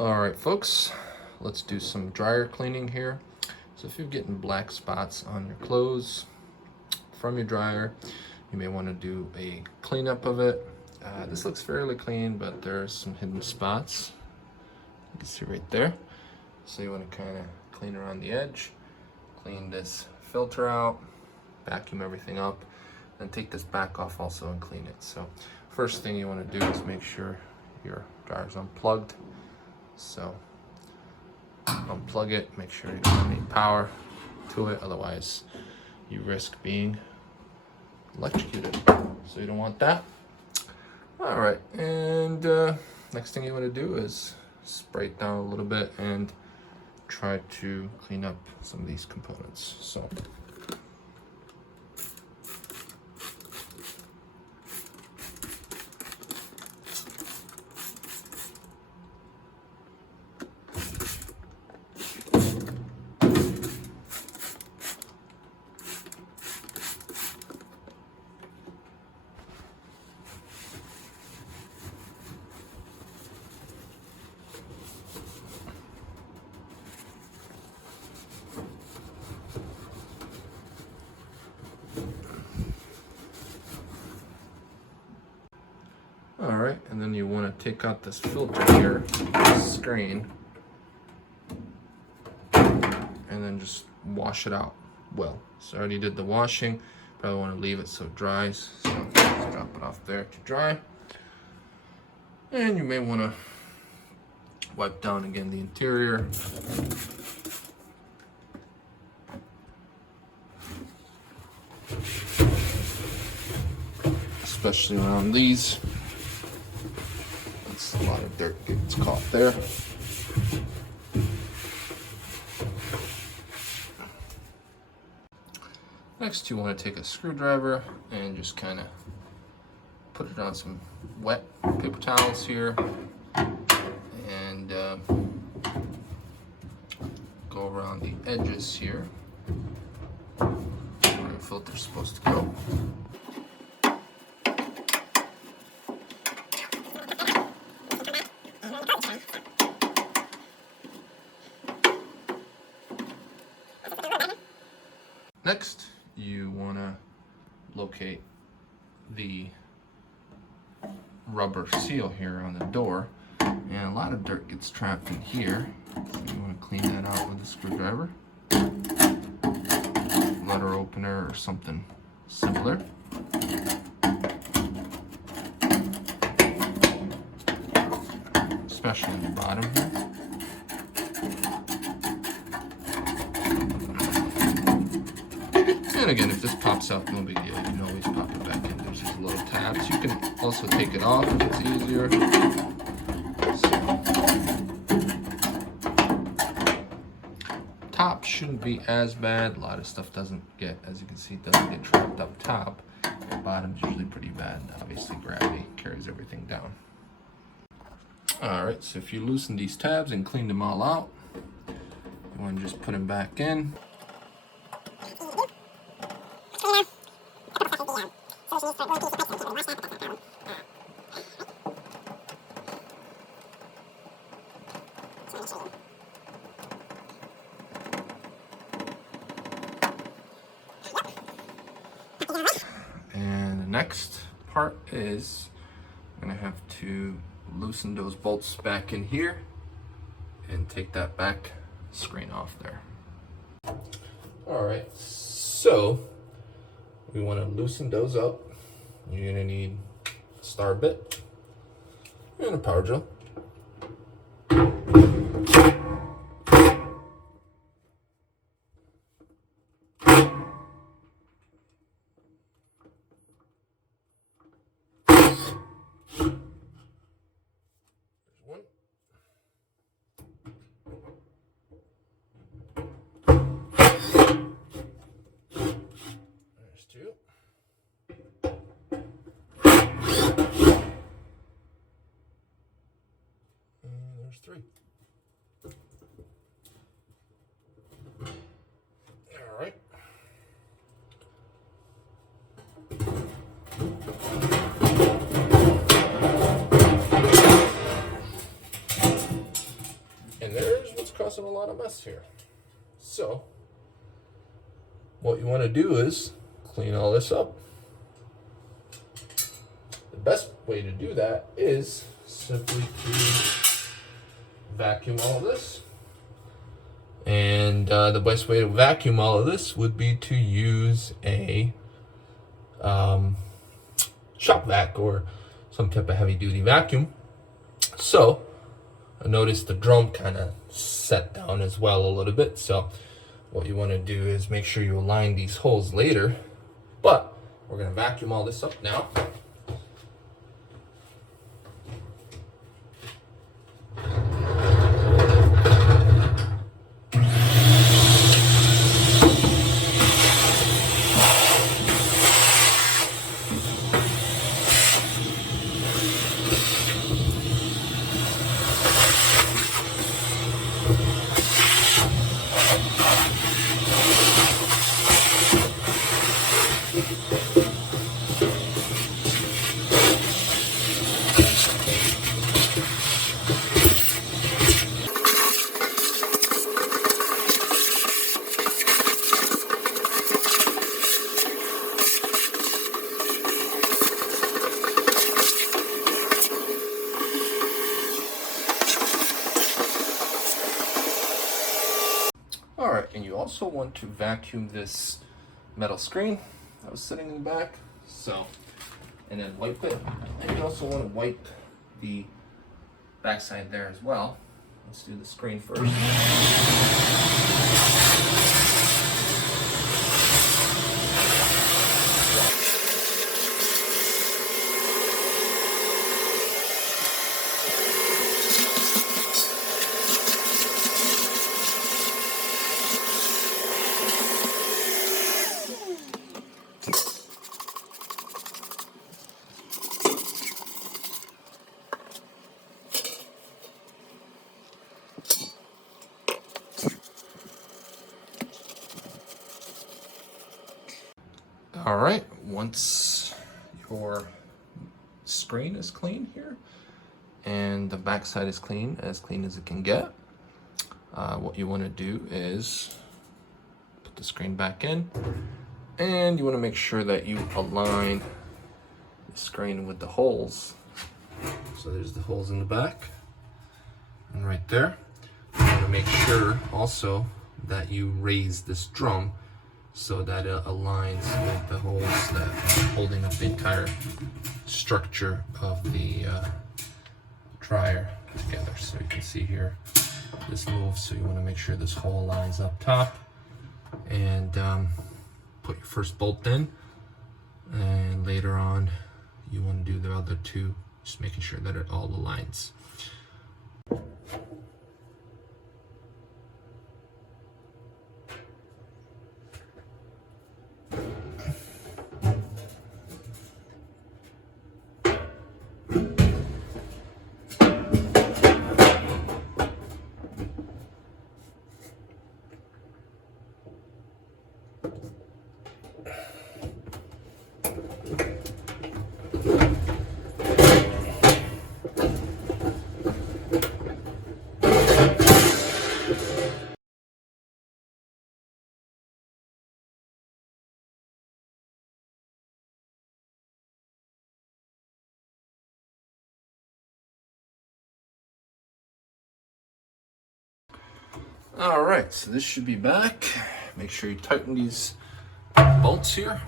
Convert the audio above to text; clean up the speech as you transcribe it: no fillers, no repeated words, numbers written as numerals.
All right, folks, let's do some dryer cleaning here. So if you're getting black spots on your clothes from your dryer, you may want to do a cleanup of it. This looks fairly clean, but there's some hidden spots. You can see right there. So you want to kind of clean around the edge, clean this filter out, vacuum everything up, and take this back off also and clean it. So first thing you want to do is make sure your dryer's unplugged. So unplug it, make sure you don't have any power to it, otherwise you risk being electrocuted. So you don't want that. All right, and next thing you want to do is spray it down a little bit and try to clean up some of these components. So all right, and then you want to take out this filter here, this screen, and then just wash it out well. So I already did the washing, probably want to leave it so it dries. So just drop it off there to dry. And you may want to wipe down again the interior. Especially around these. That's a lot of dirt gets caught there. Next, you want to take a screwdriver and just kind of put it on some wet paper towels here and go around the edges here where your filter's supposed to go. Next, you want to locate the rubber seal here on the door, and a lot of dirt gets trapped in here, so you want to clean that out with a screwdriver, letter opener, or something simpler. Especially in the bottom here. And again, if this pops out, no big deal. You can always pop it back in. There's these little tabs. You can also take it off if it's easier. So, top shouldn't be as bad. A lot of stuff doesn't get, as you can see, doesn't get trapped up top. The bottom's usually pretty bad. Obviously, gravity carries everything down. All right, so if you loosen these tabs and clean them all out, you want to just put them back in. And the next part is I'm going to have to loosen those bolts back in here and take that back screen off there. All right, so we want to loosen those up. You're going to need a star bit and a power drill. Three. All right. causing a lot of mess here. So what you want to do is clean all this up. The best way to do that is simply to vacuum all of this. And the best way to vacuum all of this would be to use a shop vac or some type of heavy duty vacuum. So I noticed the drum kind of set down as well a little bit. So what you want to do is make sure you align these holes later. But we're going to vacuum all this up now. All right, and you also want to vacuum this metal screen that was sitting in the back. So, and then wipe it. And you also want to wipe the backside there as well. Let's do the screen first. All right, once your screen is clean here and the backside is clean as it can get, what you want to do is put the screen back in, and you want to make sure that you align the screen with the holes. So there's the holes in the back and right there. You want to make sure also that you raise this drum so that it aligns with the holes that are holding up the entire structure of the dryer together. So you can see here, this moves, so you want to make sure this hole lines up top, and put your first bolt in, and later on you want to do the other two, just making sure that it all aligns. All right, so this should be back. Make sure you tighten these bolts here.